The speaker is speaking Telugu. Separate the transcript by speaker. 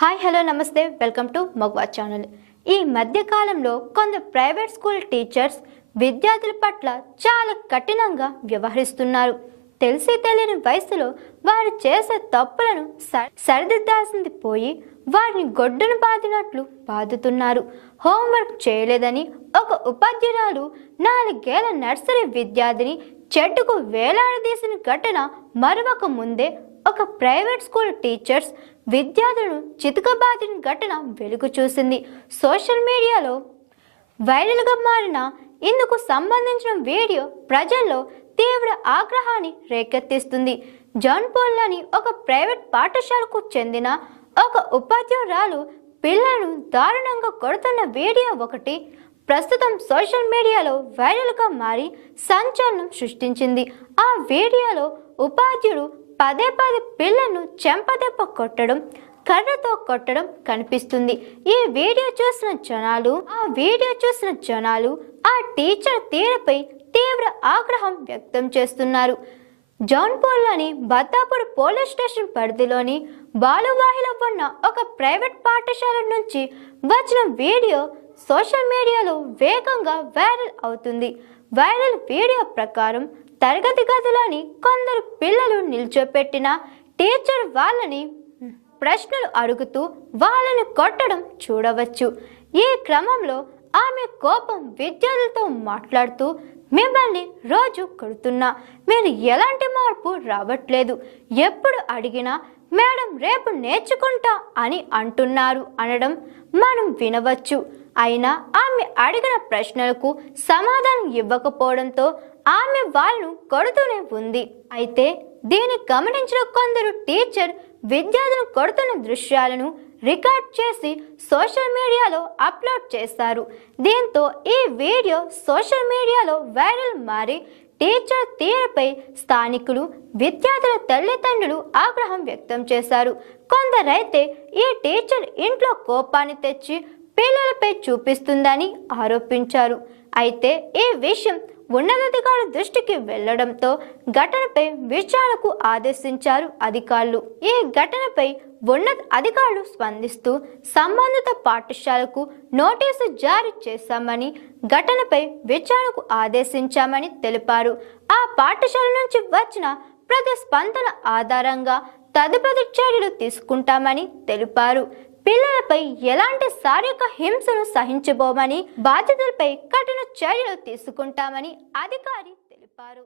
Speaker 1: Hi hello namaste welcome to Magva channel ఈ మధ్యకాలంలో కొందరు ప్రైవేట్ స్కూల్ టీచర్స్ విద్యార్థుల పట్ల చాలా కఠినంగా వ్యవహరిస్తున్నారు. తెలిసి తెలియని వయసులో వారు చేసే తప్పులను స- సరిదిద్దాల్సింది పోయి వారిని గొడ్డును బాదినట్లు బాదుతున్నారు. హోంవర్క్ చేయలేదని ఒక ఉపాధ్యురాలు నాలుగేళ్ళ నర్సరీ విద్యార్థిని చెట్టుకు వేలాడదీసిన ఘటన మరొక ముందే ఒక ప్రైవేట్ స్కూల్ టీచర్స్ విద్యార్థులను చితకబాదిన ఘటన వెలుగు చూసింది. సోషల్ మీడియాలో వైరల్గా మారిన ఇందుకు సంబంధించిన వీడియో ప్రజల్లో తీవ్ర ఆగ్రహాన్ని రేకెత్తిస్తుంది. జాన్పూర్లోని ఒక ప్రైవేట్ పాఠశాలకు చెందిన ఒక ఉపాధ్యాయురాలు పిల్లలను దారుణంగా కొడుతున్న వీడియో ఒకటి ప్రస్తుతం సోషల్ మీడియాలో వైరల్గా మారి సంచలనం సృష్టించింది. ఆ వీడియోలో ఉపాధ్యుడు పదే పదే పిల్లను చెంపదెబ్బ కొట్టడం కర్రతో కొట్టడం కనిపిస్తుంది. ఈ వీడియో చూసిన జనాలు ఆ వీడియో చూసిన జనాలు ఆ టీచర్ తీరుపై తీవ్ర ఆగ్రహం వ్యక్తం చేస్తున్నారు. జౌన్పూర్లోని బత్తాపూర్ పోలీస్ స్టేషన్ పరిధిలోని బాలువాహిలో ఉన్న ఒక ప్రైవేట్ పాఠశాల నుంచి వచ్చిన వీడియో సోషల్ మీడియాలో వేగంగా వైరల్ అవుతుంది. వైరల్ వీడియో ప్రకారం తరగతి గదిలోని కొందరు పిల్లలు నిల్చోపెట్టిన టీచర్ వాళ్ళని ప్రశ్నలు అడుగుతూ వాళ్ళని కొట్టడం చూడవచ్చు. ఈ క్రమంలో ఆమె కోపం విద్యార్థులతో మాట్లాడుతూ మిమ్మల్ని రోజు కొడుతున్నా. మీరు ఎలాంటి మార్పు రావట్లేదు. ఎప్పుడు అడిగినా మేడం రేపు నేర్చుకుంటా అని అంటున్నారు అనడం మనం వినవచ్చు. అయినా ఆమె అడిగిన ప్రశ్నలకు సమాధానం ఇవ్వకపోవడంతో ఆమె వాళ్ళను కొడుతూనే ఉంది. అయితే దీన్ని గమనించిన కొందరు టీచర్ విద్యార్థులు కొడుతున్న దృశ్యాలను రికార్డ్ చేసి సోషల్ మీడియాలో అప్లోడ్ చేశారు దీంతో ఈ వీడియో సోషల్ మీడియాలో వైరల్ మారి టీచర్ తీరుపై స్థానికులు విద్యార్థుల తల్లిదండ్రులు ఆగ్రహం వ్యక్తం చేశారు. కొందరైతే ఈ టీచర్ ఇంట్లో కోపాన్ని తెచ్చి పిల్లలపై చూపిస్తుందని ఆరోపించారు. అయితే ఈ విషయం ఉన్నతాధికారుల దృష్టికి వెళ్ళడంతో ఘటనపై విచారణకు ఆదేశించారు అధికారులు. ఈ ఘటనపై ఉన్నత అధికారులు స్పందిస్తూ సంబంధిత పాఠశాలకు నోటీసు జారీ చేశామని ఘటనపై విచారణకు ఆదేశించామని తెలిపారు. ఆ పాఠశాల నుంచి వచ్చిన ప్రతి స్పందన ఆధారంగా తదుపరి చర్యలు తీసుకుంటామని తెలిపారు. పిల్లలపై ఎలాంటి శారీరక హింసను సహించబోమని బాధ్యతలపై కఠిన చర్యలు తీసుకుంటామని అధికారి తెలిపారు.